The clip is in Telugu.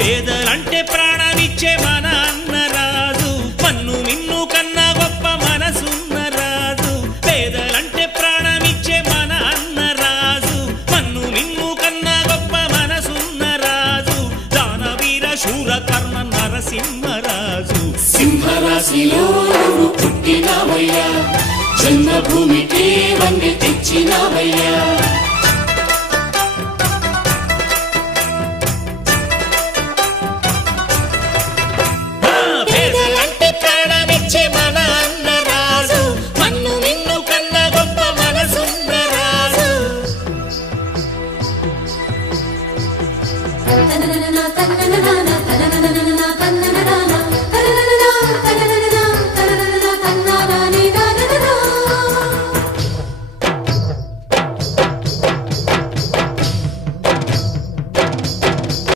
పేదలంటే ప్రాణమిచ్చే మన అన్నరాజు, మన్ను మిన్ను కన్నా గొప్ప మనసున్న రాజు. పేదలంటే ప్రాణమిచ్చే మన అన్నరాజు, మన్ను మిన్ను కన్నా గొప్ప మనసున్న రాజు. దానవీర శూర కర్ణ నరసింహరాజు. సింహరాశిలో నువ్వు పుట్టినావయ్యా, జన్మభూమికి వన్నె తెచ్చినావయ్యా. పేదలంటే ప్రాణమిచ్చే మన అన్నరాజు, మన్ను మిన్ను కన్నా గొప్ప మనసున్న రాజు. తననన తననన